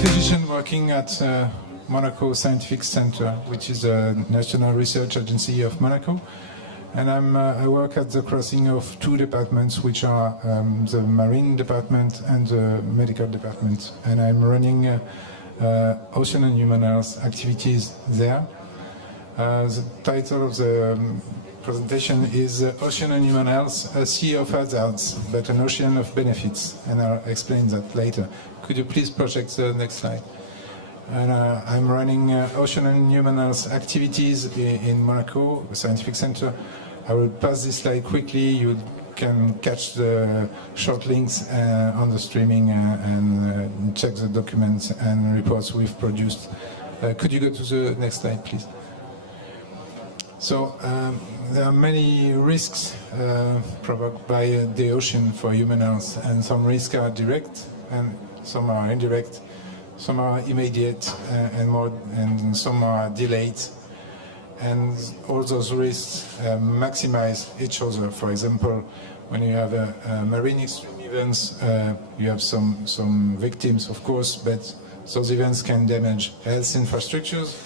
physician working at Monaco Scientific Center, which is a national research agency of Monaco. And I work at the crossing of two departments, which are the marine department and the medical department. And I'm running ocean and human health activities there. The title of the presentation is Ocean and Human Health, a sea of hazards, but an ocean of benefits. And I'll explain that later. Could you please project the next slide? And I'm running ocean and human health activities in Monaco Scientific Center. I will pass this slide quickly. You can catch the short links on the streaming and check the documents and reports we've produced. Could you go to the next slide, please? So there are many risks provoked by the ocean for human health, and some risks are direct and some are indirect. Some are immediate and some are delayed. And all those risks maximize each other. For example, when you have marine extreme events, you have some victims, of course, but those events can damage health infrastructures.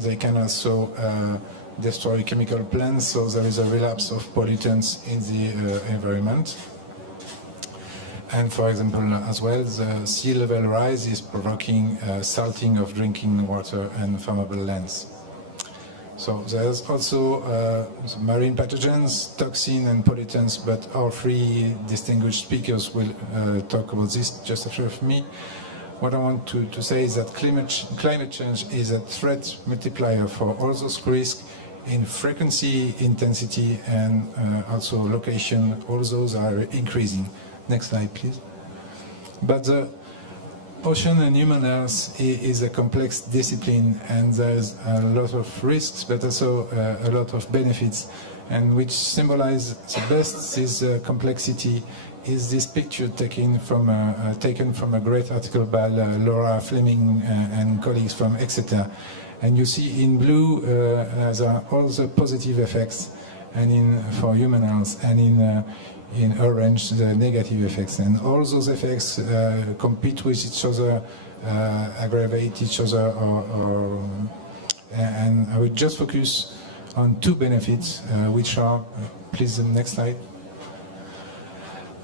They can also destroy chemical plants, so there is a relapse of pollutants in the environment. And for example, as well, the sea level rise is provoking salting of drinking water and farmable lands. So there's also marine pathogens, toxins and pollutants, but our three distinguished speakers will talk about this just after me. What I want to say is that climate change is a threat multiplier for all those risks in frequency, intensity, and also location. All those are increasing. Next slide, please. But the ocean and human health is a complex discipline, and there's a lot of risks, but also a lot of benefits. And which symbolize the best this complexity is this picture taken from a great article by Laura Fleming and colleagues from Exeter. And you see in blue there are all the positive effects, and for human health, and in orange the negative effects, and all those effects compete with each other, aggravate each other, and I will just focus on two benefits, which are, please the next slide.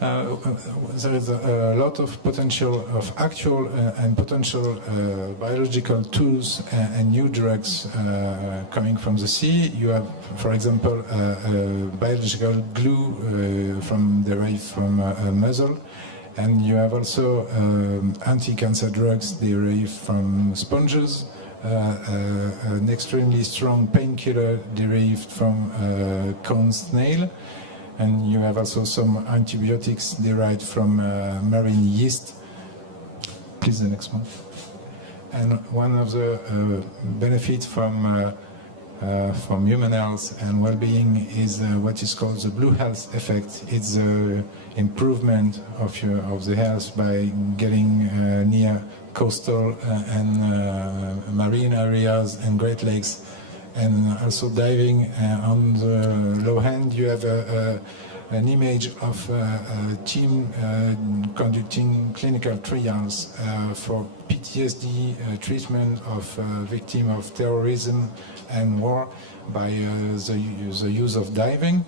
There is a lot of potential of actual and potential biological tools and new drugs coming from the sea. You have, for example, biological glue derived from mussel, and you have also anti-cancer drugs derived from sponges, an extremely strong painkiller derived from cone snail. And you have also some antibiotics derived from marine yeast. Please, the next one. And one of the benefits from human health and well-being is what is called the blue health effect. It's the improvement of the health by getting near coastal and marine areas and Great Lakes. And also diving. On the low hand, you have an image of a team conducting clinical trials for PTSD treatment of victims of terrorism and war by the use of diving.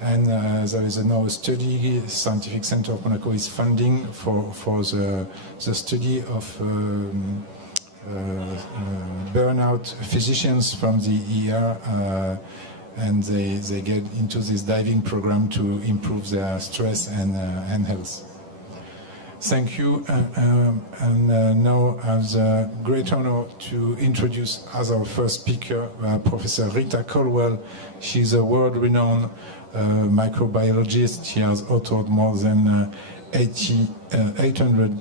And there is now a study, Scientific Center of Monaco is funding for the study of burnout physicians from the ER, and they get into this diving program to improve their stress and health. Thank you, and now I have the great honor to introduce as our first speaker Professor Rita Caldwell. She's a world-renowned microbiologist. She has authored more than 800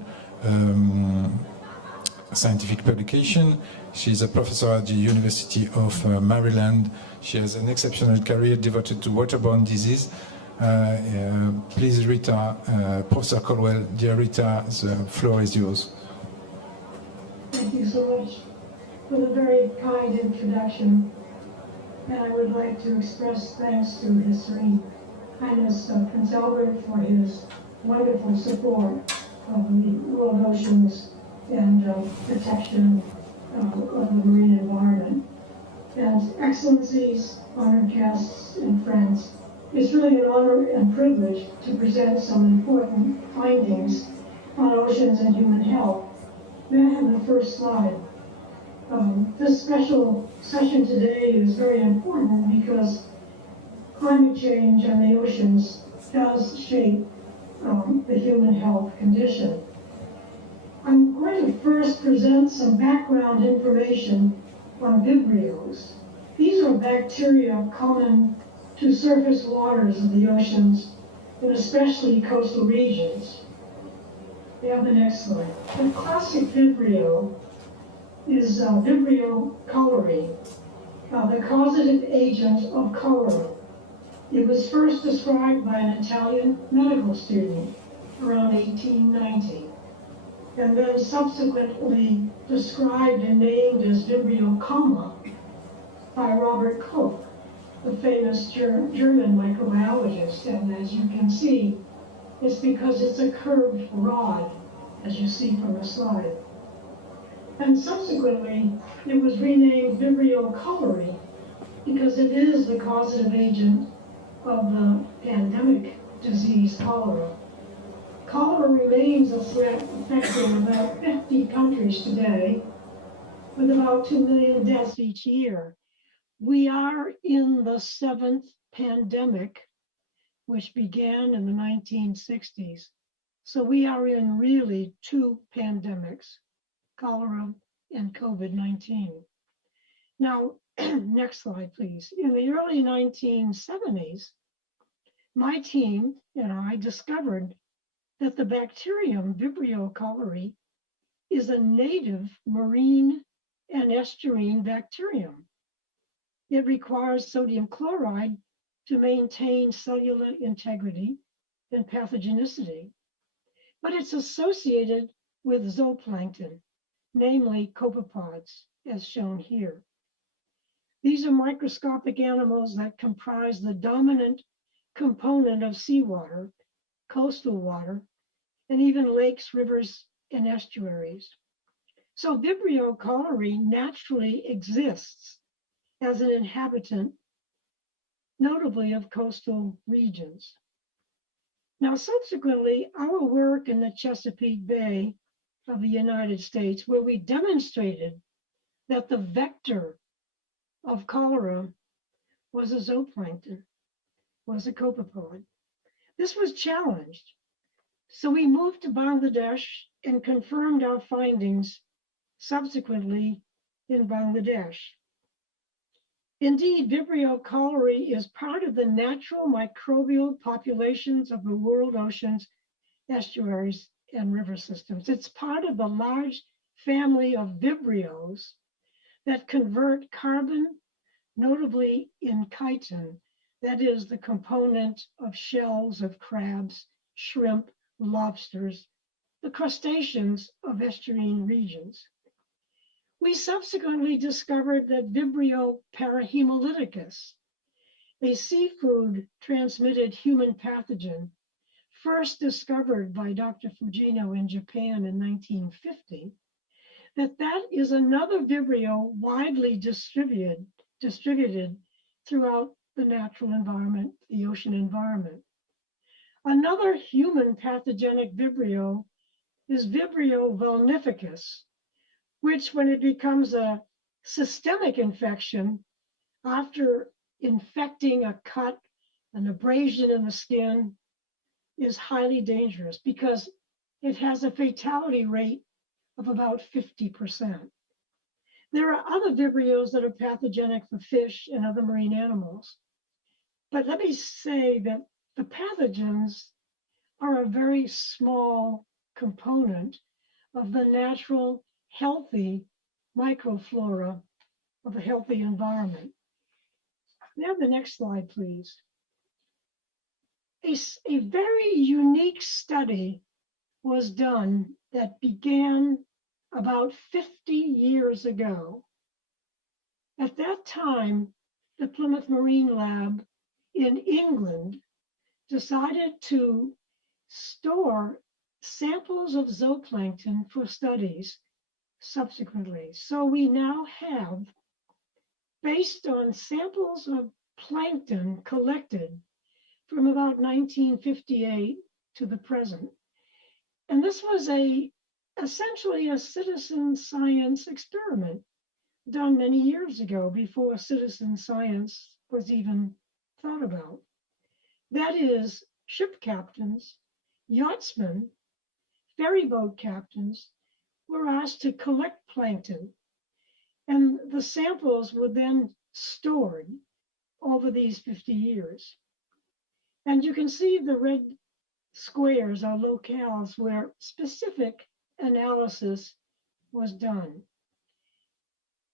scientific publication. She's a professor at the University of Maryland. She has an exceptional career devoted to waterborne disease. Please, Rita, Professor Caldwell, dear Rita, the floor is yours. Thank you so much for the very kind introduction. And I would like to express thanks to His Serene Highness Prince Albert for his wonderful support of the World Oceans and protection of the marine environment. And excellencies, honored guests, and friends, it's really an honor and privilege to present some important findings on oceans and human health. May I have the first slide? This special session today is very important because climate change and the oceans does shape the human health condition. I'm going to first present some background information on Vibrios. These are bacteria common to surface waters of the oceans, and especially coastal regions. We have the next slide. The classic Vibrio is Vibrio cholerae, the causative agent of cholera. It was first described by an Italian medical student around 1890, and then subsequently described and named as Vibrio coma by Robert Koch, the famous German microbiologist. And as you can see, it's because it's a curved rod, as you see from the slide. And subsequently, it was renamed Vibrio cholerae because it is the causative agent of the pandemic disease cholera. Cholera remains a threat affecting about 50 countries today, with about 2 million deaths each year. We are in the 7th pandemic, which began in the 1960s. So we are in really 2 pandemics, cholera and COVID-19. Now, next slide, please. In the early 1970s, my team and I discovered that the bacterium Vibrio cholerae is a native marine and estuarine bacterium. It requires sodium chloride to maintain cellular integrity and pathogenicity, but it's associated with zooplankton, namely copepods, as shown here. These are microscopic animals that comprise the dominant component of seawater, coastal water, and even lakes, rivers, and estuaries. So Vibrio cholerae naturally exists as an inhabitant, notably of coastal regions. Now, subsequently, our work in the Chesapeake Bay of the United States, where we demonstrated that the vector of cholera was a zooplankton, was a copepod. This was challenged. So we moved to Bangladesh and confirmed our findings subsequently in Bangladesh. Indeed, Vibrio cholerae is part of the natural microbial populations of the world oceans, estuaries, and river systems. It's part of the large family of Vibrios that convert carbon, notably in chitin, that is the component of shells of crabs, shrimp, lobsters, the crustaceans of estuarine regions. We subsequently discovered that Vibrio Parahemolyticus, a seafood transmitted human pathogen, first discovered by Dr. Fujino in Japan in 1950, that is another Vibrio widely distributed throughout the natural environment, the ocean environment. Another human pathogenic Vibrio is Vibrio Vulnificus, which, when it becomes a systemic infection, after infecting a cut, an abrasion in the skin, is highly dangerous because it has a fatality rate of about 50%. There are other Vibrios that are pathogenic for fish and other marine animals. But let me say that the pathogens are a very small component of the natural, healthy microflora of a healthy environment. Now the next slide, please. A very unique study was done that began about 50 years ago. At that time, the Plymouth Marine Lab in England decided to store samples of zooplankton for studies subsequently. So we now have, based on samples of plankton collected from about 1958 to the present. And this was essentially a citizen science experiment done many years ago before citizen science was even thought about. That is, ship captains, yachtsmen, ferry boat captains were asked to collect plankton, and the samples were then stored over these 50 years. And you can see the red squares are locales where specific analysis was done.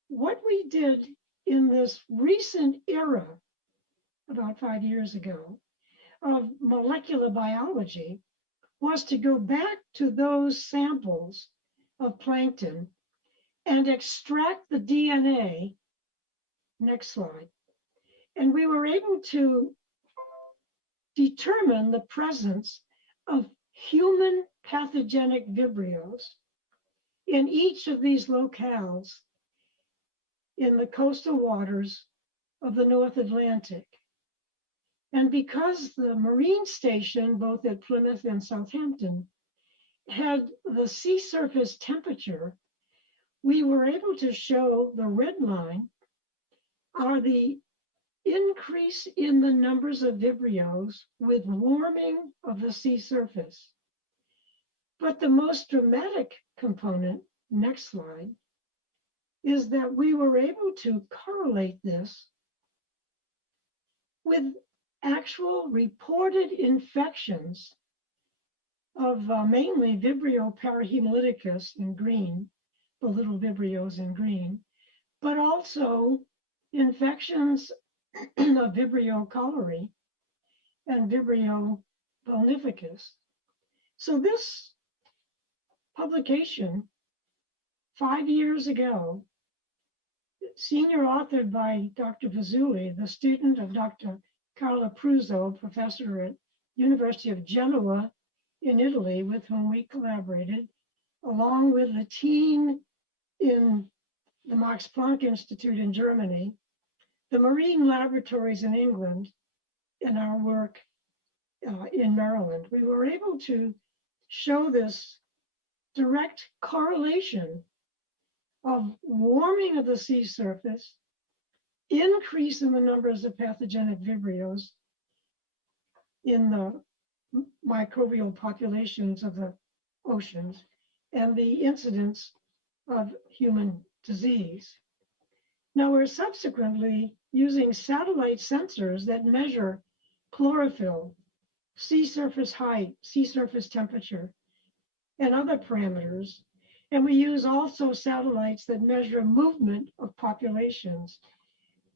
What we did in this recent era, about 5 years ago, of molecular biology was to go back to those samples of plankton and extract the DNA. Next slide. And we were able to determine the presence of human pathogenic vibrios in each of these locales in the coastal waters of the North Atlantic. And because the marine station, both at Plymouth and Southampton, had the sea surface temperature, we were able to show the red line are the increase in the numbers of vibrios with warming of the sea surface. But the most dramatic component, next slide, is that we were able to correlate this with actual reported infections of mainly Vibrio Parahemolyticus in green, the little vibrios in green, but also infections of Vibrio cholerae and Vibrio Vulnificus. So this publication 5 years ago, senior authored by Dr. Fazzulli, the student of Dr. Carla Pruzzo, professor at University of Genoa in Italy, with whom we collaborated, along with the team in the Max Planck Institute in Germany, the marine laboratories in England, and our work in Maryland. We were able to show this direct correlation of warming of the sea surface, increase in the numbers of pathogenic vibrios in the microbial populations of the oceans, and the incidence of human disease. Now we're subsequently using satellite sensors that measure chlorophyll, sea surface height, sea surface temperature, and other parameters. And we use also satellites that measure movement of populations.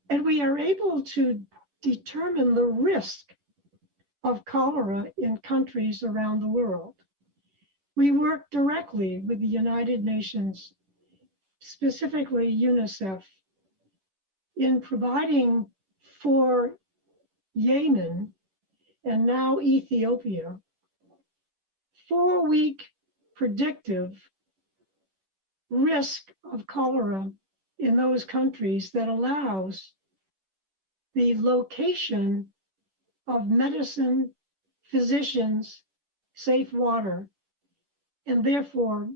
And we are able to determine the risk of cholera in countries around the world. We work directly with the United Nations, specifically UNICEF, in providing for Yemen and now Ethiopia 4-week predictive risk of cholera in those countries that allows the location of medicine, physicians, safe water, and therefore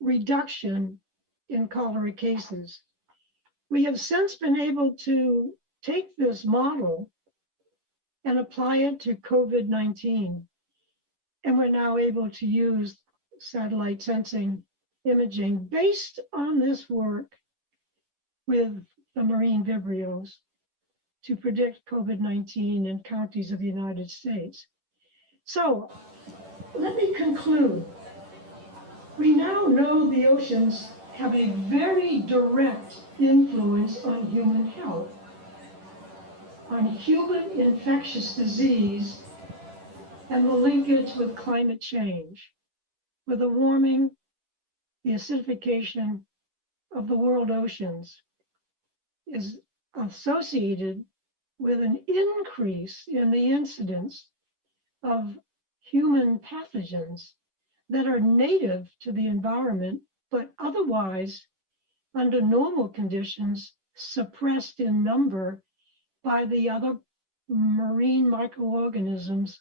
reduction in cholera cases. We have since been able to take this model and apply it to COVID-19. And we're now able to use satellite sensing imaging based on this work with the marine vibrios to predict COVID-19 in counties of the United States. So let me conclude. We now know the oceans have a very direct influence on human health, on human infectious disease, and the linkage with climate change, with the warming, the acidification of the world oceans is associated with an increase in the incidence of human pathogens that are native to the environment, but otherwise, under normal conditions, suppressed in number by the other marine microorganisms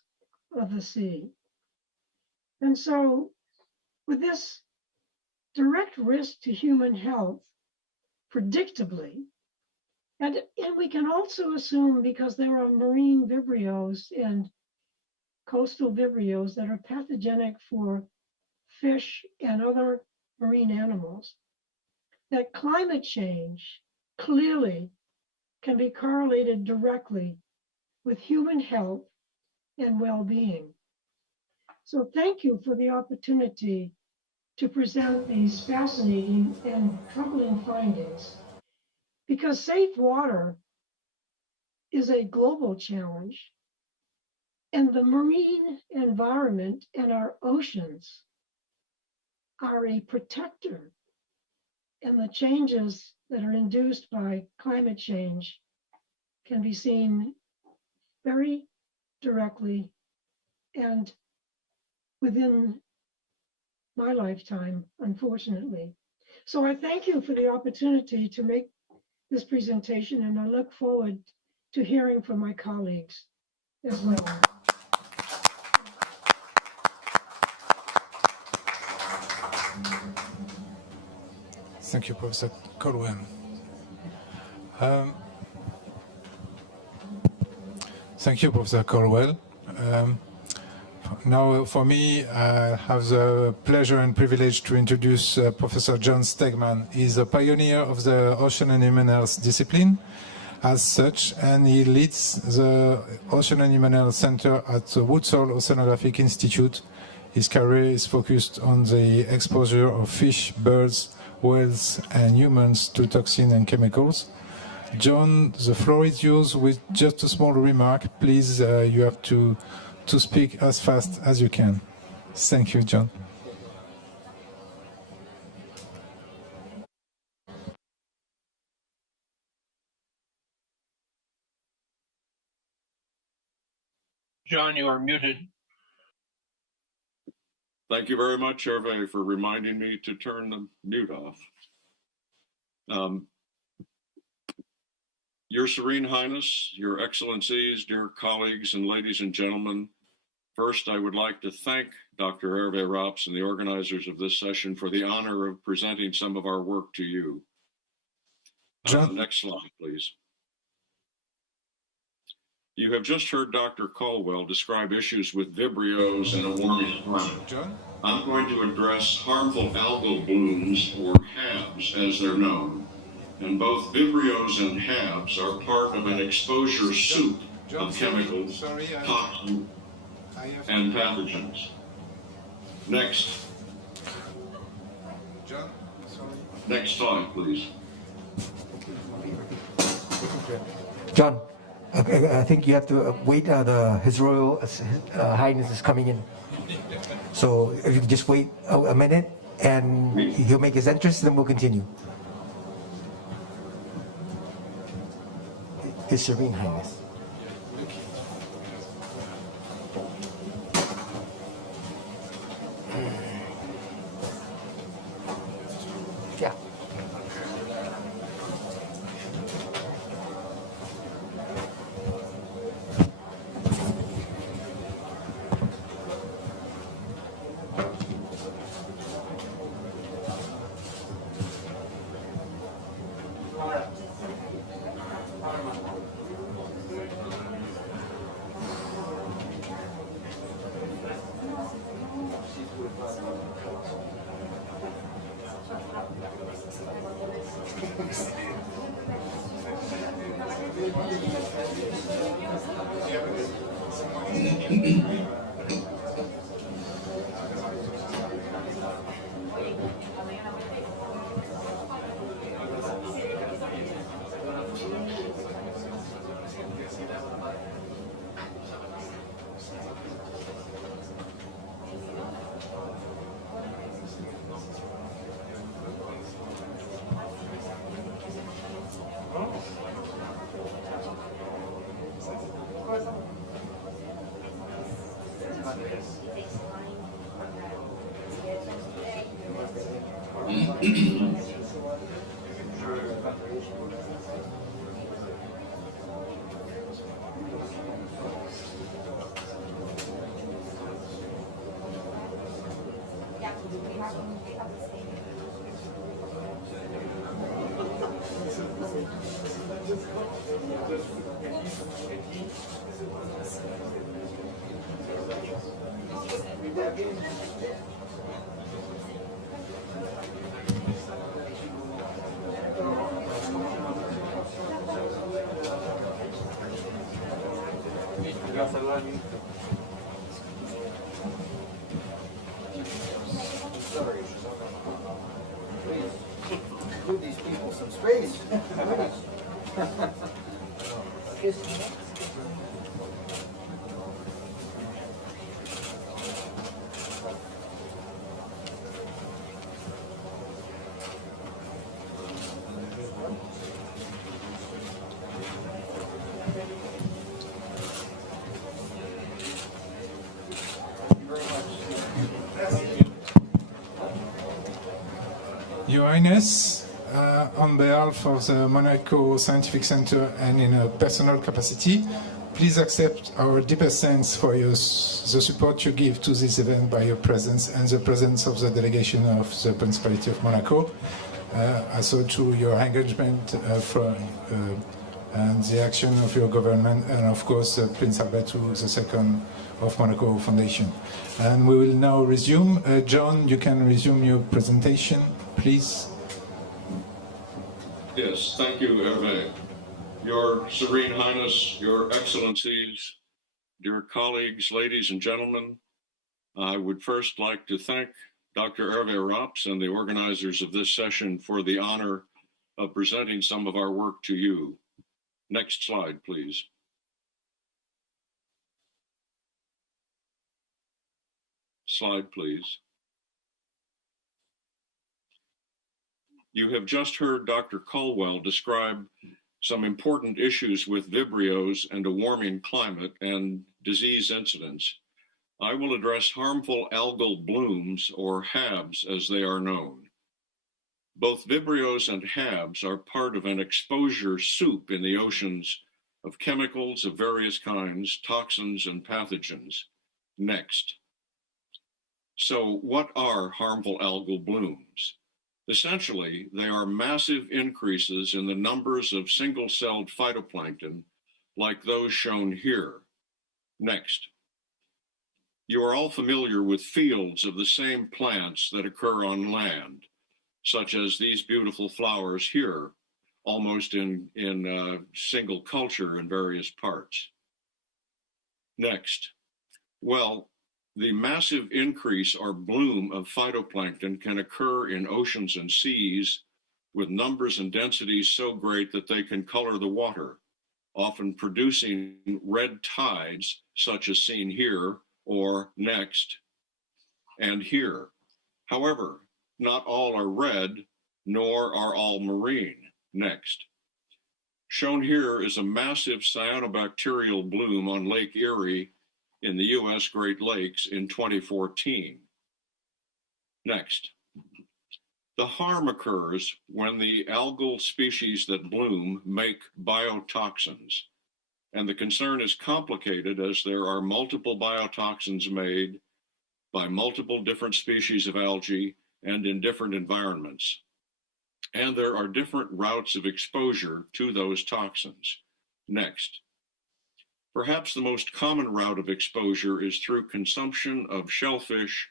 of the sea. And so, with this direct risk to human health, predictably, and we can also assume, because there are marine vibrios and coastal vibrios that are pathogenic for fish and other marine animals, that climate change clearly can be correlated directly with human health and well-being. So thank you for the opportunity to present these fascinating and troubling findings, because safe water is a global challenge, and the marine environment and our oceans are a protector, and the changes that are induced by climate change can be seen very directly and within my lifetime, unfortunately. So I thank you for the opportunity to make this presentation, and I look forward to hearing from my colleagues as well. Thank you, Professor Caldwell. Thank you, Professor Caldwell. Now, for me, I have the pleasure and privilege to introduce Professor John Stegman. He's a pioneer of the Ocean and Human Health discipline as such, and he leads the Ocean and Human Health Center at the Woodsole Oceanographic Institute. His career is focused on the exposure of fish, birds, whales, and humans to toxins and chemicals. John, the floor is yours with just a small remark. Please, you have to speak as fast as you can. Thank you, John. John, you are muted. Thank you very much, Hervé, for reminding me to turn the mute off. Your Serene Highness, Your Excellencies, dear colleagues, and ladies and gentlemen, first, I would like to thank Dr. Hervé Rops and the organizers of this session for the honor of presenting some of our work to you. Next slide, please. You have just heard Dr. Caldwell describe issues with vibrios and a warming climate. I'm going to address harmful algal blooms, or HABs as they're known. And both vibrios and HABs are part of an exposure soup of chemicals, toxins, and pathogens. Next. Next slide, please. John, I think you have to wait. His Royal Highness is coming in. So if you can just wait a minute and he'll make his entrance, then we'll continue. His Serene Highness. Yeah. Please, give these people some space. Your Highness, on behalf of the Monaco Scientific Center and in a personal capacity, please accept our deepest thanks for the support you give to this event by your presence and the presence of the delegation of the Principality of Monaco. Also to your engagement and the action of your government, and of course Prince Albert II of Monaco Foundation. And we will now resume. John, you can resume your presentation, please. Yes, thank you, Hervé. Your Serene Highness, Your Excellencies, dear colleagues, ladies and gentlemen, I would first like to thank Dr. Hervé Rops and the organizers of this session for the honor of presenting some of our work to you. Next slide, please. Slide, please. You have just heard Dr. Caldwell describe some important issues with Vibrios and a warming climate and disease incidence. I will address harmful algal blooms, or HABs as they are known. Both Vibrios and HABs are part of an exposure soup in the oceans of chemicals of various kinds, toxins, and pathogens. Next. So what are harmful algal blooms? Essentially, they are massive increases in the numbers of single-celled phytoplankton, like those shown here. Next. You are all familiar with fields of the same plants that occur on land, such as these beautiful flowers here, almost in single culture in various parts. Next. Well, the massive increase or bloom of phytoplankton can occur in oceans and seas with numbers and densities so great that they can color the water, often producing red tides, such as seen here, or next, and here. However, not all are red, nor are all marine. Next. Shown here is a massive cyanobacterial bloom on Lake Erie in the U.S. Great Lakes in 2014. Next. The harm occurs when the algal species that bloom make biotoxins, and the concern is complicated as there are multiple biotoxins made by multiple different species of algae and in different environments. And there are different routes of exposure to those toxins. Next. Perhaps the most common route of exposure is through consumption of shellfish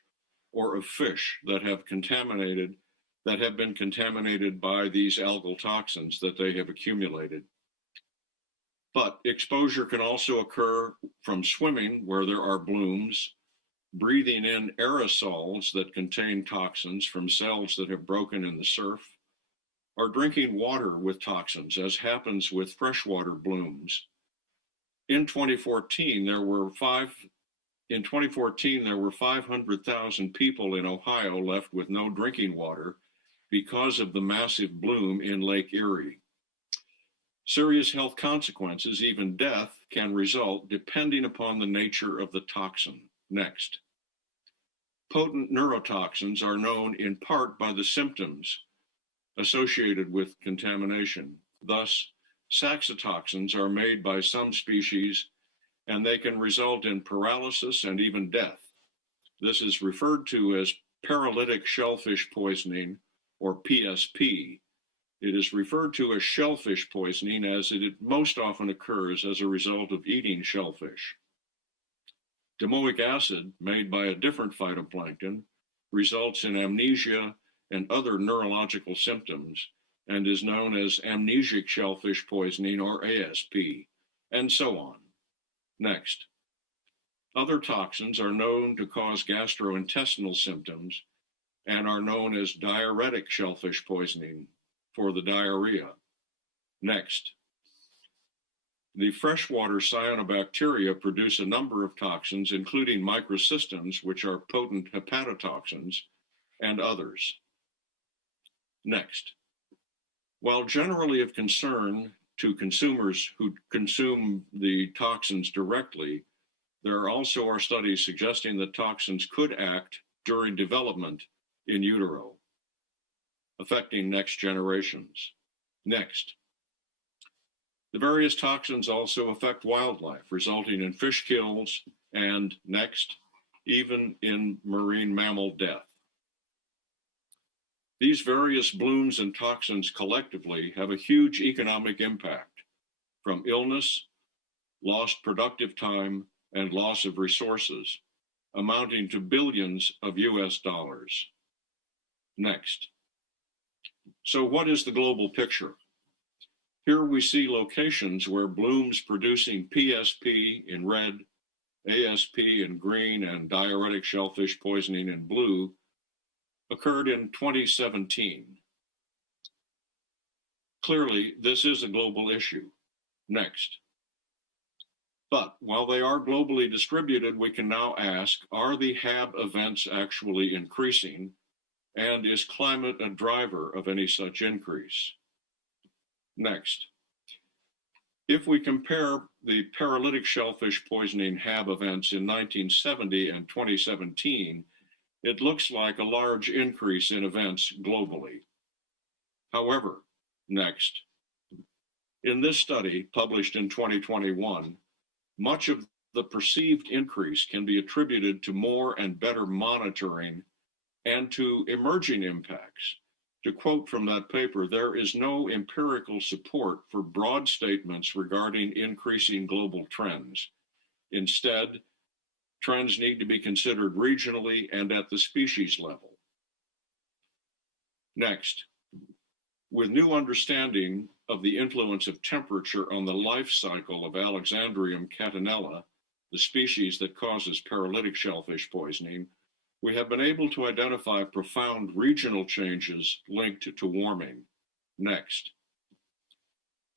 or of fish that have been contaminated by these algal toxins that they have accumulated. But exposure can also occur from swimming where there are blooms, breathing in aerosols that contain toxins from cells that have broken in the surf, or drinking water with toxins, as happens with freshwater blooms. In 2014, there were 500,000 people in Ohio left with no drinking water because of the massive bloom in Lake Erie. Serious health consequences, even death, can result depending upon the nature of the toxin. Next. potent neurotoxins are known in part by the symptoms associated with contamination. Thus, saxitoxins are made by some species, and they can result in paralysis and even death. This is referred to as paralytic shellfish poisoning, or PSP. It is referred to as shellfish poisoning as it most often occurs as a result of eating shellfish. Domoic acid, made by a different phytoplankton, results in amnesia and other neurological symptoms and is known as amnesic shellfish poisoning, or ASP, and so on. Next. Other toxins are known to cause gastrointestinal symptoms and are known as diuretic shellfish poisoning for the diarrhea. Next. The freshwater cyanobacteria produce a number of toxins, including microcystins, which are potent hepatotoxins, and others. Next. While generally of concern to consumers who consume the toxins directly, there also are studies suggesting that toxins could act during development in utero, affecting next generations. Next. The various toxins also affect wildlife, resulting in fish kills and, next, even in marine mammal death. These various blooms and toxins collectively have a huge economic impact, from illness, lost productive time, and loss of resources, amounting to billions of US dollars. Next. So what is the global picture? Here we see locations where blooms producing PSP in red, ASP in green, and diuretic shellfish poisoning in blue occurred in 2017. Clearly, this is a global issue. Next. But while they are globally distributed, we can now ask, are the HAB events actually increasing? And is climate a driver of any such increase? Next. If we compare the paralytic shellfish poisoning HAB events in 1970 and 2017, it looks like a large increase in events globally. However, next, in this study published in 2021, much of the perceived increase can be attributed to more and better monitoring and to emerging impacts. To quote from that paper, there is no empirical support for broad statements regarding increasing global trends. Instead, trends need to be considered regionally and at the species level. Next, with new understanding of the influence of temperature on the life cycle of Alexandrium catenella, the species that causes paralytic shellfish poisoning, we have been able to identify profound regional changes linked to warming. Next.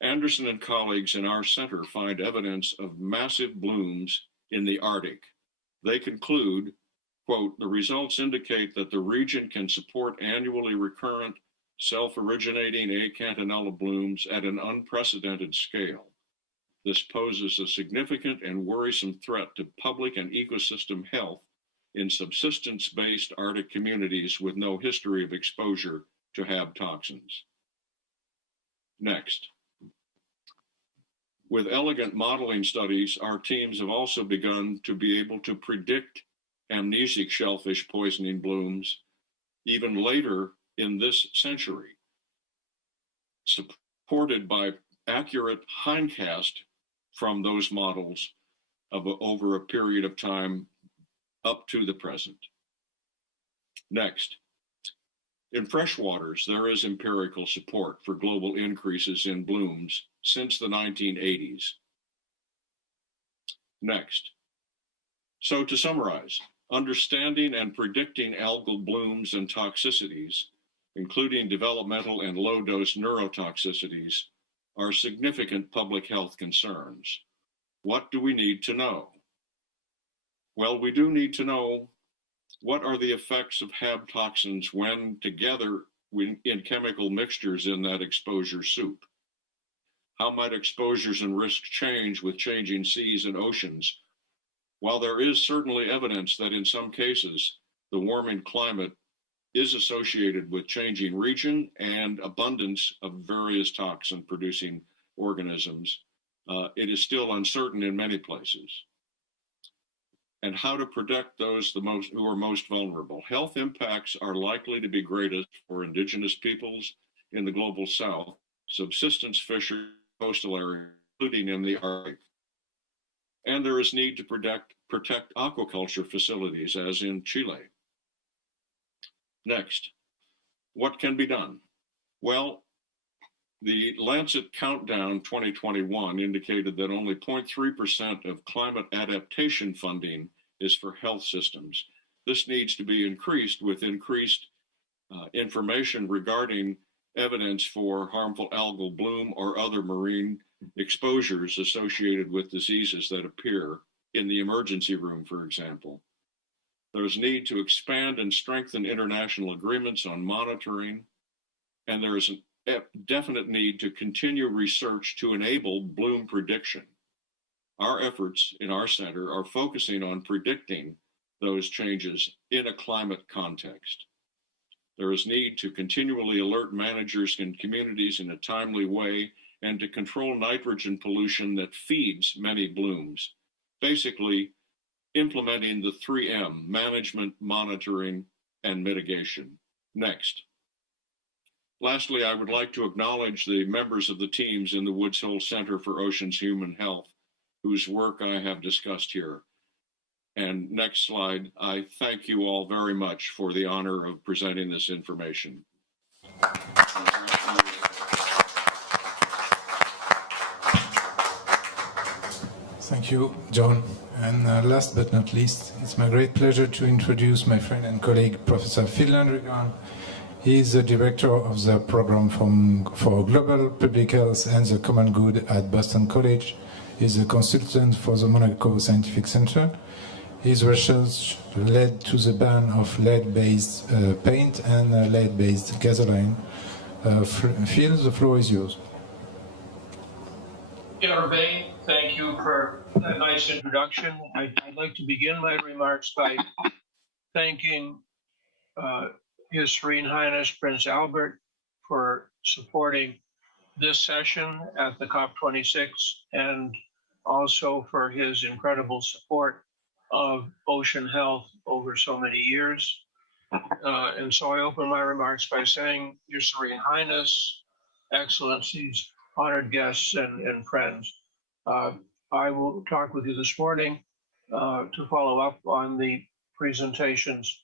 Anderson and colleagues in our center find evidence of massive blooms in the Arctic. They conclude, quote, the results indicate that the region can support annually recurrent, self-originating A. catenella blooms at an unprecedented scale. This poses a significant and worrisome threat to public and ecosystem health in subsistence-based Arctic communities with no history of exposure to HAB toxins. Next. With elegant modeling studies, our teams have also begun to be able to predict amnesic shellfish poisoning blooms even later in this century, supported by accurate hindcast from those models of over a period of time up to the present. Next, in freshwaters, there is empirical support for global increases in blooms since the 1980s. Next, so to summarize, understanding and predicting algal blooms and toxicities, including developmental and low-dose neurotoxicities, are significant public health concerns. What do we need to know? Well, we do need to know what are the effects of HAB toxins when together in chemical mixtures in that exposure soup. How might exposures and risks change with changing seas and oceans? While there is certainly evidence that in some cases, the warming climate is associated with changing region and abundance of various toxin-producing organisms. It is still uncertain in many places. And how to protect those who are most vulnerable. Health impacts are likely to be greatest for indigenous peoples in the global south, subsistence fisheries, coastal areas, including in the Arctic. And there is need to protect aquaculture facilities, as in Chile. Next, what can be done? Well, the Lancet Countdown 2021 indicated that only 0.3% of climate adaptation funding is for health systems. This needs to be increased with increased information regarding evidence for harmful algal bloom or other marine exposures associated with diseases that appear in the emergency room, for example. There's need to expand and strengthen international agreements on monitoring, and there is a definite need to continue research to enable bloom prediction. Our efforts in our center are focusing on predicting those changes in a climate context. There is need to continually alert managers and communities in a timely way and to control nitrogen pollution that feeds many blooms. Basically, implementing the 3M, management, monitoring, and mitigation. Next. Lastly, I would like to acknowledge the members of the teams in the Woods Hole Center for Oceans Human Health, whose work I have discussed here. And next slide, I thank you all very much for the honor of presenting this information. Thank you, John. And last but not least, it's my great pleasure to introduce my friend and colleague, Professor Phil Landrigan. He is the director of the program for Global Public Health and the Common Good at Boston College. He's a consultant for the Monaco Scientific Center. His research led to the ban of lead-based paint and lead-based gasoline. Phil, the floor is yours. Ray, thank you for that nice introduction. I'd like to begin my remarks by thanking His Serene Highness Prince Albert for supporting this session at the COP26 and also for his incredible support of ocean health over so many years. And so I open my remarks by saying, Your Serene Highness, Excellencies, honored guests and friends, I will talk with you this morning to follow up on the presentations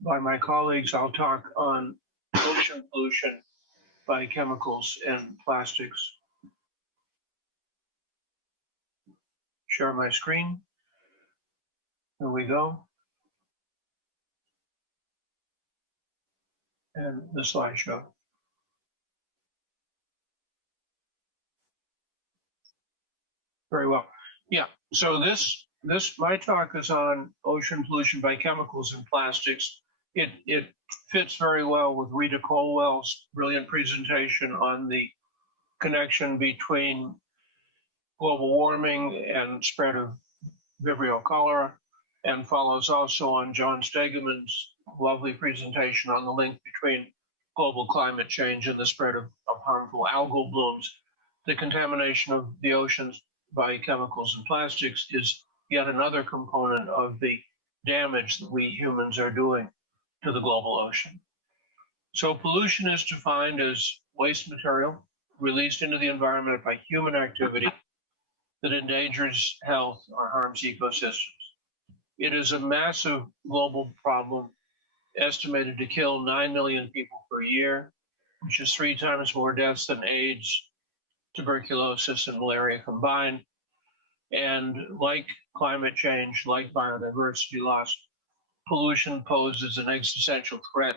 by my colleagues. I'll talk on ocean pollution by chemicals and plastics. Share my screen. Here we go. And the slideshow. Very well. Yeah, so my talk is on ocean pollution by chemicals and plastics. It fits very well with Rita Caldwell's brilliant presentation on the connection between global warming and spread of Vibrio cholera, and follows also on John Stegman's lovely presentation on the link between global climate change and the spread of harmful algal blooms. The contamination of the oceans by chemicals and plastics is yet another component of the damage that we humans are doing to the global ocean. So pollution is defined as waste material released into the environment by human activity that endangers health or harms ecosystems. It is a massive global problem, estimated to kill 9 million people per year, which is 3 times more deaths than AIDS, tuberculosis, and malaria combined. And like climate change, like biodiversity loss, pollution poses an existential threat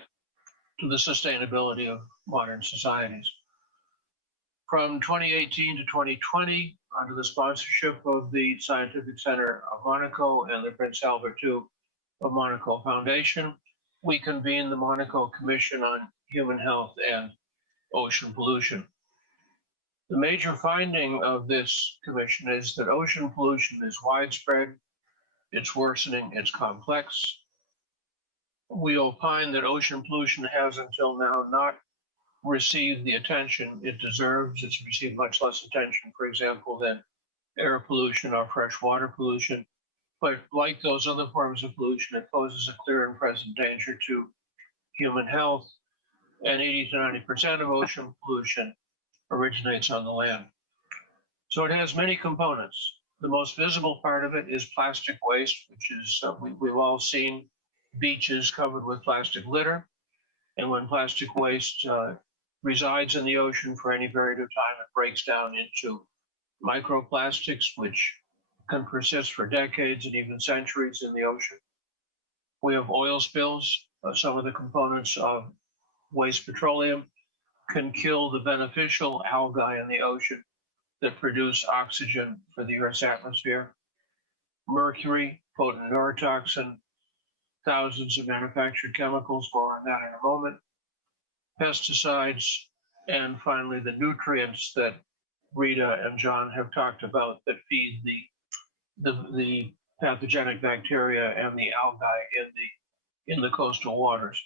to the sustainability of modern societies. From 2018 to 2020, under the sponsorship of the Scientific Center of Monaco and the Prince Albert II of Monaco Foundation, we convened the Monaco Commission on Human Health and Ocean Pollution. The major finding of this commission is that ocean pollution is widespread, it's worsening, it's complex, we opine that ocean pollution has until now not received the attention it deserves. It's received much less attention, for example, than air pollution or freshwater pollution. But like those other forms of pollution, it poses a clear and present danger to human health, and 80 to 90% of ocean pollution originates on the land. So it has many components. The most visible part of it is plastic waste, which is, we've all seen beaches covered with plastic litter. And when plastic waste resides in the ocean for any period of time, it breaks down into microplastics, which can persist for decades and even centuries in the ocean. We have oil spills. Some of the components of waste petroleum can kill the beneficial algae in the ocean that produce oxygen for the Earth's atmosphere. Mercury, potent neurotoxin, thousands of manufactured chemicals, more on that in a moment. Pesticides, and finally the nutrients that Rita and John have talked about that feed the pathogenic bacteria and the algae in the coastal waters.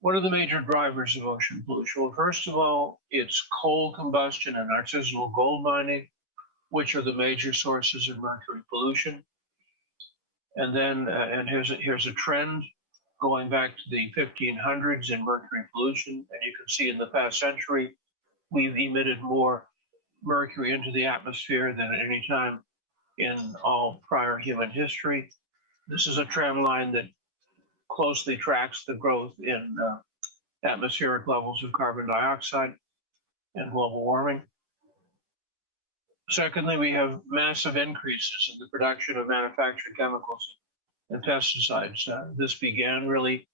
What are the major drivers of ocean pollution? Well, first of all, it's coal combustion and artisanal gold mining, which are the major sources of mercury pollution. And then, and here's a trend going back to the 1500s in mercury pollution. And you can see in the past century, we've emitted more mercury into the atmosphere than at any time in all prior human history. This is a trend line that closely tracks the growth in atmospheric levels of carbon dioxide and global warming. Secondly, we have massive increases in the production of manufactured chemicals and pesticides. This began really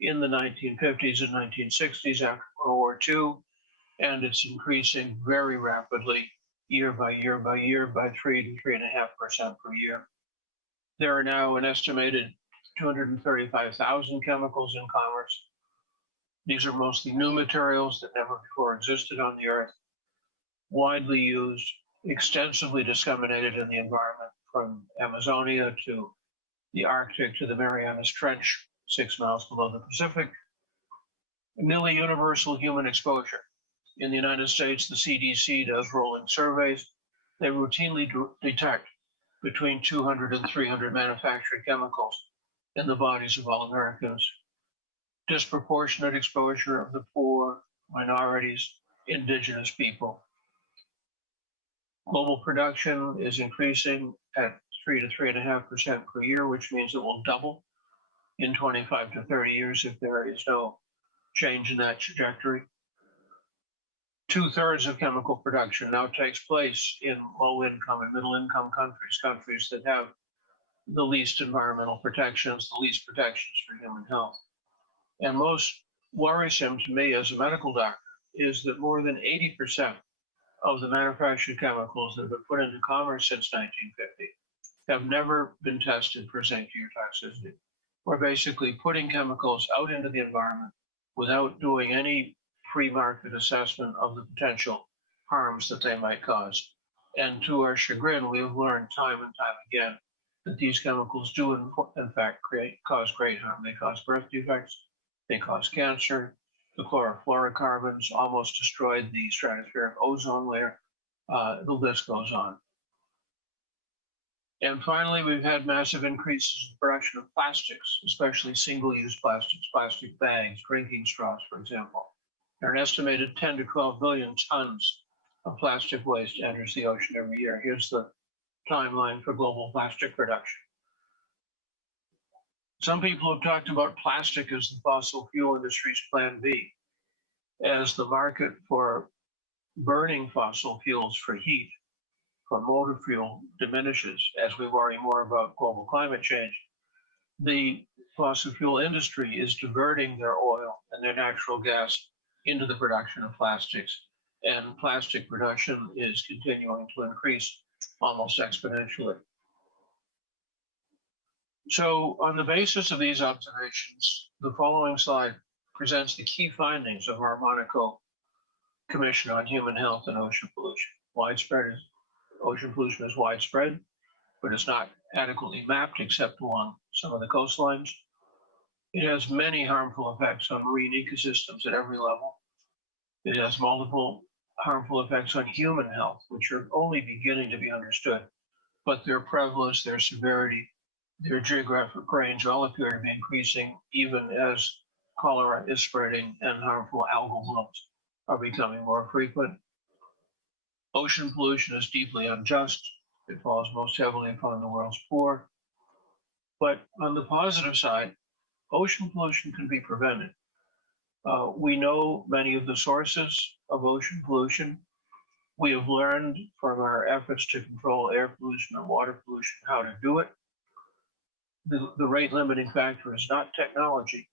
in the 1950s and 1960s after World War II, and it's increasing very rapidly year by year by year by 3 to 3.5% per year. There are now an estimated 235,000 chemicals in commerce. These are mostly new materials that never before existed on the Earth, widely used, extensively disseminated in the environment, from Amazonia to the Arctic to the Marianas Trench, 6 miles below the Pacific. Nearly universal human exposure. In the United States, the CDC does rolling surveys. They routinely detect between 200 and 300 manufactured chemicals in the bodies of all Americans. Disproportionate exposure of the poor, minorities, indigenous people. Global production is increasing at 3 to 3.5% per year, which means it will double in 25 to 30 years if there is no change in that trajectory. 2/3 of chemical production now takes place in low-income and middle-income countries, countries that have the least environmental protections, the least protections for human health. And most worrisome to me as a medical doctor is that more than 80% of the manufactured chemicals that have been put into commerce since 1950 have never been tested for safety or toxicity. We're basically putting chemicals out into the environment without doing any pre-market assessment of the potential harms that they might cause. And to our chagrin, we have learned time and time again that these chemicals do in fact cause great harm. They cause birth defects, they cause cancer. The chlorofluorocarbons almost destroyed the stratospheric ozone layer. The list goes on. And finally, we've had massive increases in the production of plastics, especially single-use plastics, plastic bags, drinking straws, for example. There are an estimated 10 to 12 billion tons of plastic waste enters the ocean every year. Here's the timeline for global plastic production. Some people have talked about plastic as the fossil fuel industry's plan B. As the market for burning fossil fuels for heat, for motor fuel diminishes, as we worry more about global climate change, the fossil fuel industry is diverting their oil and their natural gas into the production of plastics. And plastic production is continuing to increase almost exponentially. So on the basis of these observations, the following slide presents the key findings of our Monaco Commission on Human Health and Ocean Pollution. Ocean pollution is widespread, but it's not adequately mapped except along some of the coastlines. It has many harmful effects on marine ecosystems at every level. It has multiple harmful effects on human health, which are only beginning to be understood, but their prevalence, their severity, their geographic range all appear to be increasing even as cholera is spreading and harmful algal blooms are becoming more frequent. Ocean pollution is deeply unjust. It falls most heavily upon the world's poor. But on the positive side, ocean pollution can be prevented. We know many of the sources of ocean pollution. We have learned from our efforts to control air pollution and water pollution how to do it. The rate limiting factor is not technology,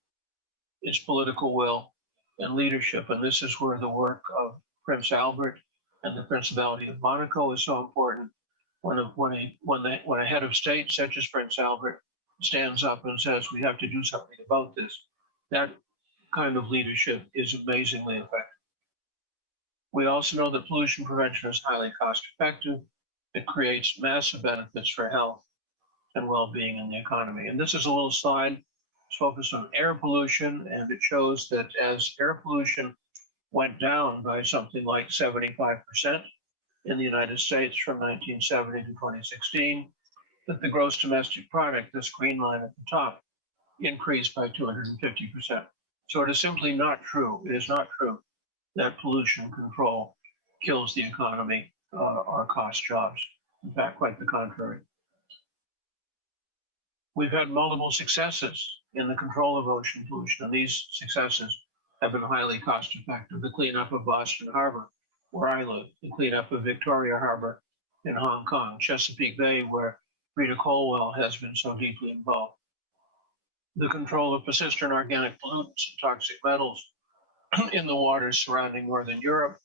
it's political will and leadership. And this is where the work of Prince Albert and the Principality of Monaco is so important. When a head of state such as Prince Albert stands up and says we have to do something about this, that kind of leadership is amazingly effective. We also know that pollution prevention is highly cost effective. It creates massive benefits for health and well-being in the economy. And this is a little slide focused on air pollution, and it shows that as air pollution went down by something like 75% in the United States from 1970 to 2016, that the gross domestic product, this green line at the top, increased by 250%. So it is simply not true. It is not true that pollution control kills the economy or costs jobs. In fact, quite the contrary. We've had multiple successes in the control of ocean pollution, and these successes have been highly cost effective. The cleanup of Boston Harbor, where I live, the cleanup of Victoria Harbor in Hong Kong, Chesapeake Bay, where Rita Caldwell has been so deeply involved. The control of persistent organic pollutants and toxic metals in the waters surrounding Northern Europe,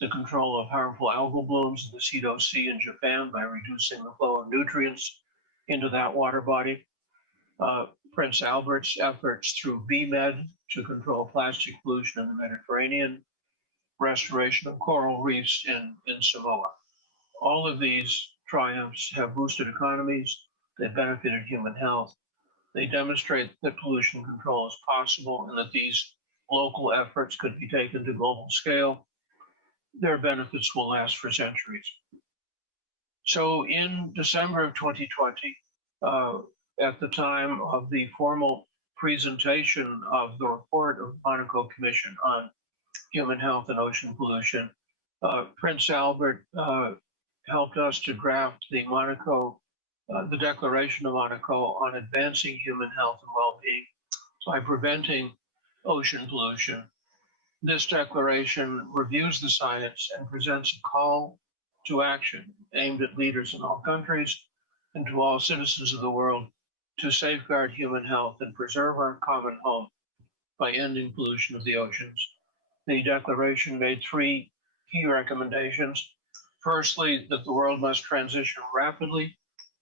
the control of harmful algal blooms in the Seto Sea in Japan by reducing the flow of nutrients into that water body. Prince Albert's efforts through BMED to control plastic pollution in the Mediterranean, restoration of coral reefs in Samoa. All of these triumphs have boosted economies, they've benefited human health, they demonstrate that pollution control is possible and that these local efforts could be taken to global scale. Their benefits will last for centuries. So in December of 2020, at the time of the formal presentation of the report of the Monaco Commission on Human Health and Ocean Pollution, Prince Albert helped us to draft the Declaration of Monaco on advancing human health and well-being by preventing ocean pollution. This declaration reviews the science and presents a call to action aimed at leaders in all countries and to all citizens of the world to safeguard human health and preserve our common home by ending pollution of the oceans. The declaration made three key recommendations. Firstly, that the world must transition rapidly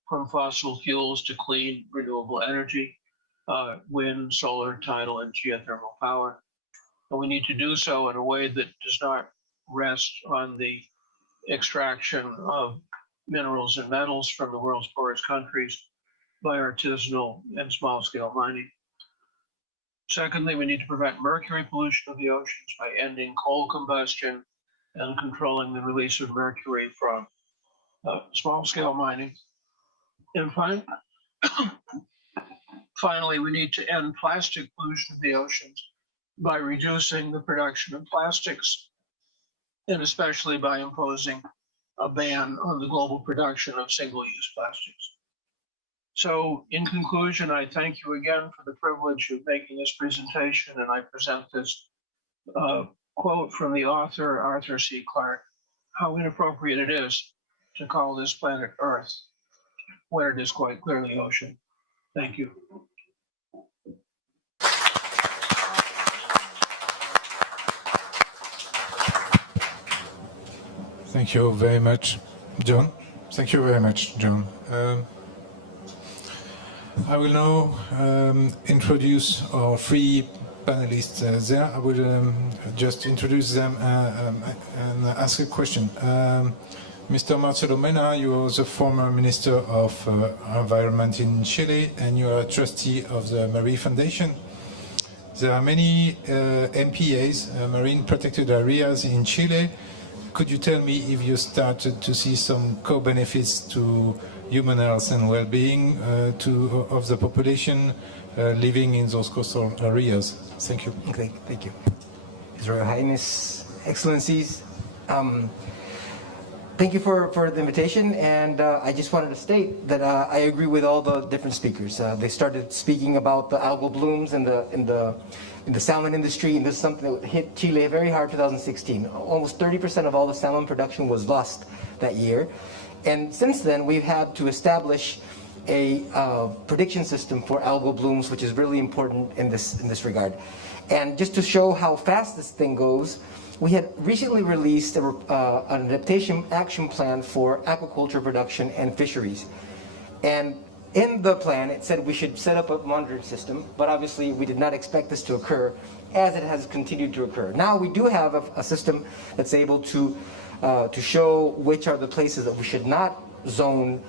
from fossil fuels to clean, renewable energy, wind, solar, tidal, and geothermal power. And we need to do so in a way that does not rest on the extraction of minerals and metals from the world's poorest countries by artisanal and small-scale mining. Secondly, we need to prevent mercury pollution of the oceans by ending coal combustion and controlling the release of mercury from small-scale mining. And finally, we need to end plastic pollution of the oceans by reducing the production of plastics, and especially by imposing a ban on the global production of single-use plastics. So in conclusion, I thank you again for the privilege of making this presentation, and I present this quote from the author, Arthur C. Clarke, how inappropriate it is to call this planet Earth when it is quite clearly ocean. Thank you. Thank you very much, John. Thank you very much, John. I will now introduce our three panelists there. I will just introduce them and ask a question. Mr. Marcelo Mena, you are the former Minister of Environment in Chile, and you are a trustee of the Marie Foundation. There are many MPAs, marine protected areas in Chile. Could you tell me if you started to see some co-benefits to human health and well-being of the population living in those coastal areas? Thank you. Okay, thank you. His Royal Highness, Excellencies, thank you for the invitation, and I just wanted to state that I agree with all the different speakers. They started speaking about the algal blooms in the salmon industry, and this is something that hit Chile very hard in 2016. Almost 30% of all the salmon production was lost that year, and since then we've had to establish a prediction system for algal blooms, which is really important in this regard. And just to show how fast this thing goes, we had recently released an adaptation action plan for aquaculture production and fisheries. And in the plan, it said we should set up a monitoring system, but obviously we did not expect this to occur as it has continued to occur. Now we do have a system that's able to show which are the places that we should not zone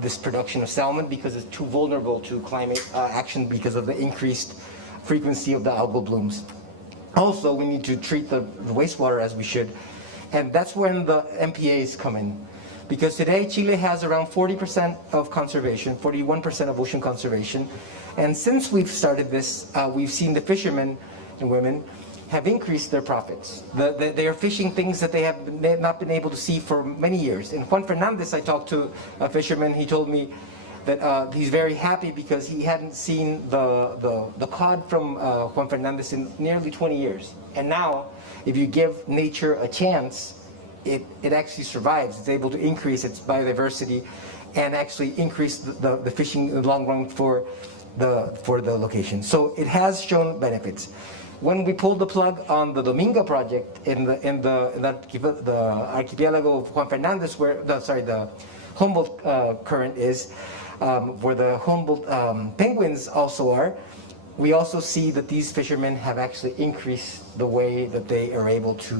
this production of salmon because it's too vulnerable to climate action because of the increased frequency of the algal blooms. Also, we need to treat the wastewater as we should, and that's when the MPAs come in. Because today, Chile has around 40% of conservation, 41% of ocean conservation, and since we've started this, we've seen the fishermen and women have increased their profits. They are fishing things that they have not been able to see for many years. In Juan Fernandez, I talked to a fisherman, he told me that he's very happy because he hadn't seen the cod from Juan Fernandez in nearly 20 years. And now, if you give nature a chance, it actually survives. It's able to increase its biodiversity and actually increase the fishing in the long run for the location. So it has shown benefits. When we pulled the plug on the Dominga project in the archipelago of Juan Fernandez, where the Humboldt current is, where the Humboldt penguins also are, we also see that these fishermen have actually increased the way that they are able to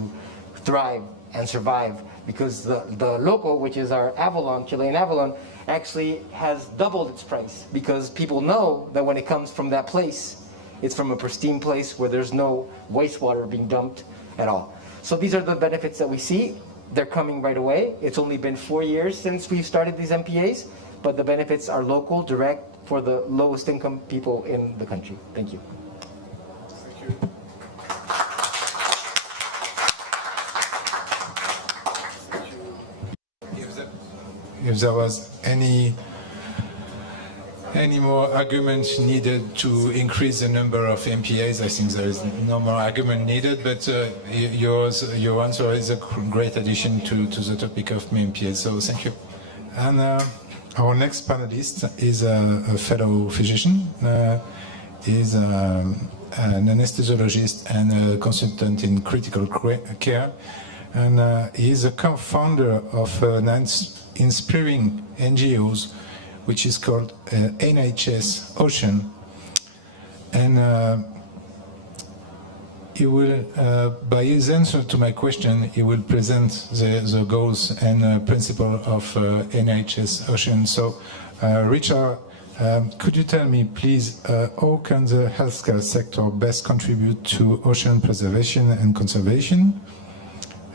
thrive and survive, because the local, which is our abalone, Chilean abalone, actually has doubled its price, because people know that when it comes from that place, it's from a pristine place where there's no wastewater being dumped at all. So these are the benefits that we see. They're coming right away. It's only been 4 years since we've started these MPAs, but the benefits are local, direct, for the lowest income people in the country. Thank you. Thank you. If there was any more argument needed to increase the number of MPAs, I think there is no more argument needed, but your answer is a great addition to the topic of MPAs, so thank you. And our next panelist is a fellow physician, is an anesthesiologist and a consultant in critical care, and he is a co-founder of an inspiring NGOs, which is called NHS Ocean, and he will, by his answer to my question, he will present the goals and principle of NHS Ocean. So, Richard, could you tell me, please, how can the healthcare sector best contribute to ocean preservation and conservation?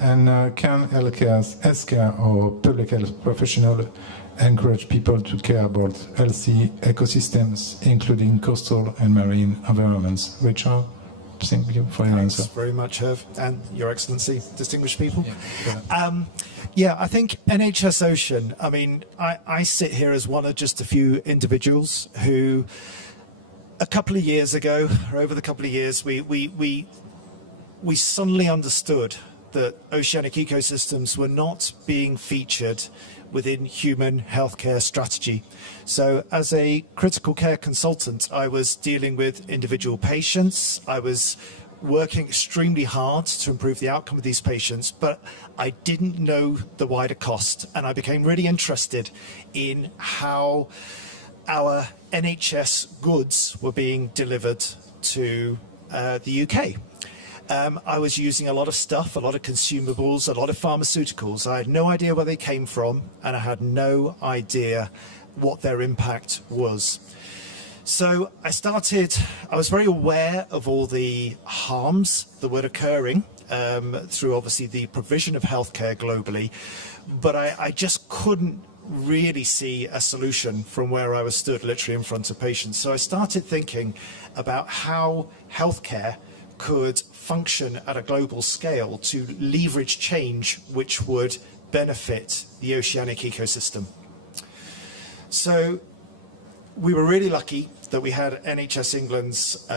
And can healthcare or public health professional encourage people to care about healthy ecosystems, including coastal and marine environments? Richard, thank you for your answer. Thanks very much, Herv, and Your Excellency, distinguished people. Yeah. I think NHS Ocean, I mean, I sit here as one of just a few individuals who, a couple of years ago, or over the couple of years, we suddenly understood that oceanic ecosystems were not being featured within human healthcare strategy. So as a critical care consultant, I was dealing with individual patients. I was working extremely hard to improve the outcome of these patients, but I didn't know the wider cost. And I became really interested in how our NHS goods were being delivered to the UK. I was using a lot of stuff, a lot of consumables, a lot of pharmaceuticals. I had no idea where they came from, and I had no idea what their impact was. So I was very aware of all the harms that were occurring through obviously the provision of healthcare globally, but I just couldn't really see a solution from where I was stood literally in front of patients. So I started thinking about how healthcare could function at a global scale to leverage change which would benefit the oceanic ecosystem. So we were really lucky that we had NHS England's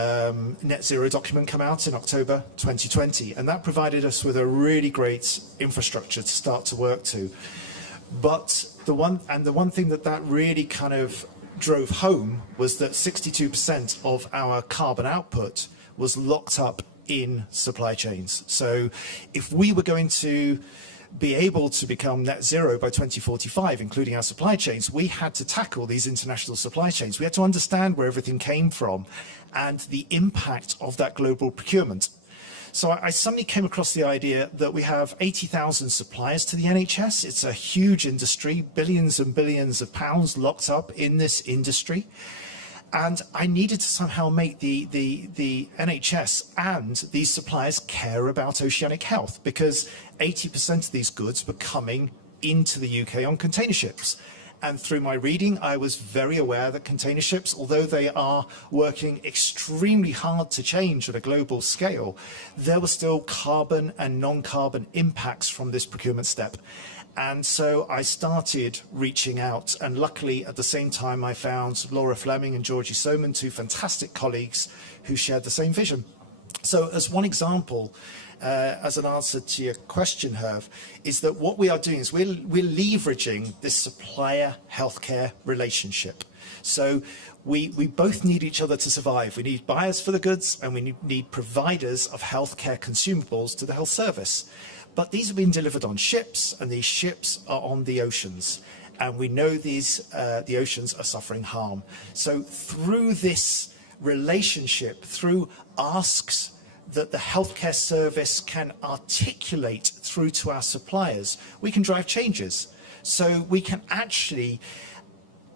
net zero document come out in October 2020, and that provided us with a really great infrastructure to start to work to. But the one thing that really kind of drove home was that 62% of our carbon output was locked up in supply chains. So if we were going to be able to become net zero by 2045, including our supply chains, we had to tackle these international supply chains. We had to understand where everything came from and the impact of that global procurement. So I suddenly came across the idea that we have 80,000 suppliers to the NHS. It's a huge industry, billions and billions of pounds locked up in this industry. And I needed to somehow make the NHS and these suppliers care about oceanic health, because 80% of these goods were coming into the UK on container ships. And through my reading, I was very aware that container ships, although they are working extremely hard to change at a global scale, there were still carbon and non-carbon impacts from this procurement step. And so I started reaching out, and luckily at the same time I found Laura Fleming and Georgie Soman, two fantastic colleagues who shared the same vision. So as one example, as an answer to your question, Herv, is that what we are doing is we're leveraging this supplier healthcare relationship. So we both need each other to survive. We need buyers for the goods, and we need providers of healthcare consumables to the health service. But these have been delivered on ships, and these ships are on the oceans. And we know the oceans are suffering harm. So through this relationship, through asks that the healthcare service can articulate through to our suppliers, we can drive changes. So we can actually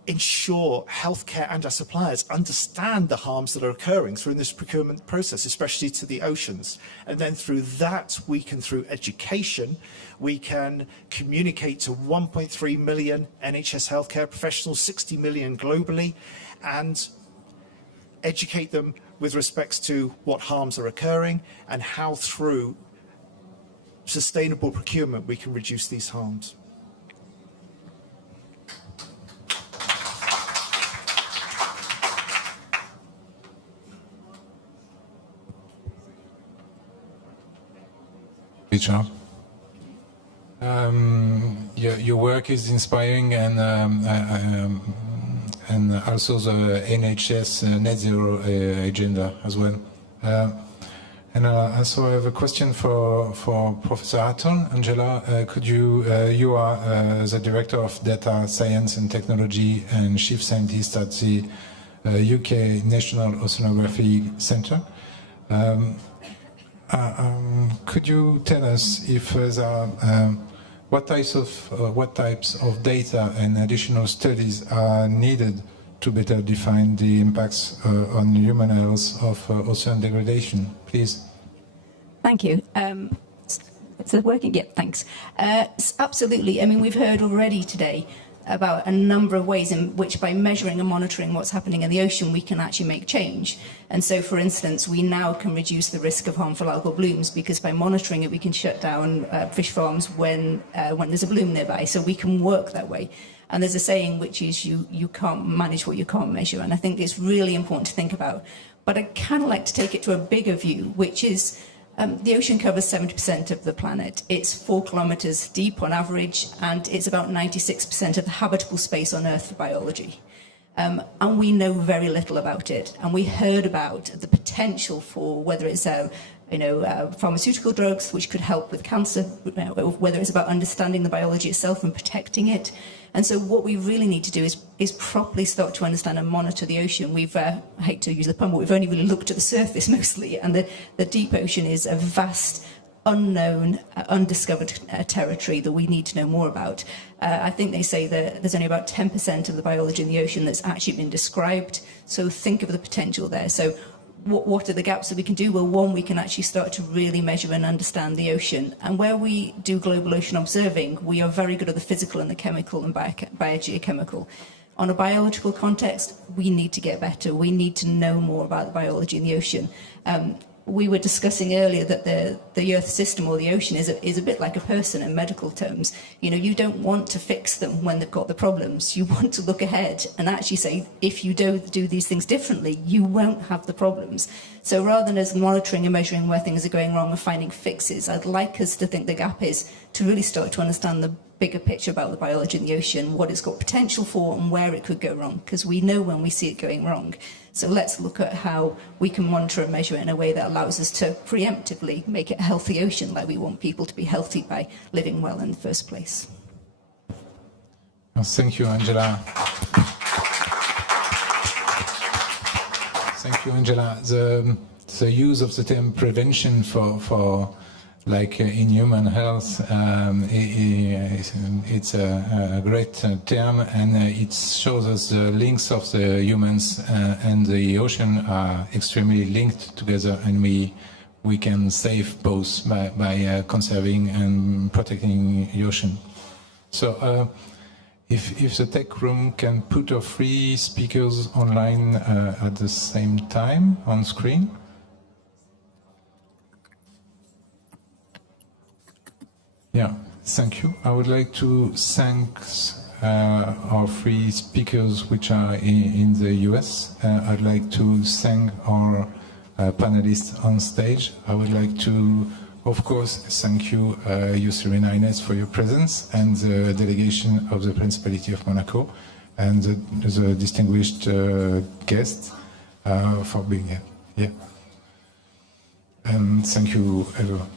ensure healthcare and our suppliers understand the harms that are occurring through this procurement process, especially to the oceans. And then through that, we can, through education, we can communicate to 1.3 million NHS healthcare professionals, 60 million globally, and educate them with respects to what harms are occurring and how through sustainable procurement we can reduce these harms. Richard. Your work is inspiring, and also the NHS net zero agenda as well. And also I have a question for Professor Hatton. Angela, could you are the Director of Data Science and Technology and Chief Scientist at the UK National Oceanography Centre. Could you tell us if what types of data and additional studies are needed to better define the impacts on human health of ocean degradation, please? Thank you. Is it working? Yeah, thanks. Absolutely. I mean, we've heard already today about a number of ways in which, by measuring and monitoring what's happening in the ocean, we can actually make change. And so, for instance, we now can reduce the risk of harmful algal blooms, because by monitoring it, we can shut down fish farms when there's a bloom nearby. So we can work that way. And there's a saying which is you can't manage what you can't measure. And I think it's really important to think about. But I kind of like to take it to a bigger view, which is the ocean covers 70% of the planet. It's 4 kilometers deep on average, and it's about 96% of the habitable space on Earth for biology. And we know very little about it. And we heard about the potential for whether it's pharmaceutical drugs, which could help with cancer, whether it's about understanding the biology itself and protecting it. And so what we really need to do is properly start to understand and monitor the ocean. I hate to use the pun, but we've only really looked at the surface mostly, and the deep ocean is a vast, unknown, undiscovered territory that we need to know more about. I think they say that there's only about 10% of the biology in the ocean that's actually been described, so think of the potential there. So what are the gaps that we can do? Well, one, we can actually start to really measure and understand the ocean. And where we do global ocean observing, we are very good at the physical and the chemical and biogeochemical. On a biological context, we need to get better. We need to know more about the biology in the ocean. We were discussing earlier that the Earth system or the ocean is a bit like a person in medical terms. You don't want to fix them when they've got the problems. You want to look ahead and actually say, if you do these things differently, you won't have the problems. So rather than us monitoring and measuring where things are going wrong and finding fixes, I'd like us to think the gap is to really start to understand the bigger picture about the biology in the ocean, what it's got potential for and where it could go wrong, because we know when we see it going wrong. So let's look at how we can monitor and measure it in a way that allows us to preemptively make it a healthy ocean, like we want people to be healthy by living well in the first place. Thank you, Angela. Thank you, Angela. The use of the term prevention for like in human health, it's a great term, and it shows us the links of the humans and the ocean are extremely linked together, and we can save both by conserving and protecting the ocean. So if the tech room can put our 3 speakers online at the same time on screen. Yeah, thank you. I would like to thank our 3 speakers which are in the US. I'd like to thank our panelists on stage. I would like to, of course, thank you, Your Serene Highness, for your presence, and the delegation of the Principality of Monaco, and the distinguished guests for being here. Yeah. And thank you, everyone.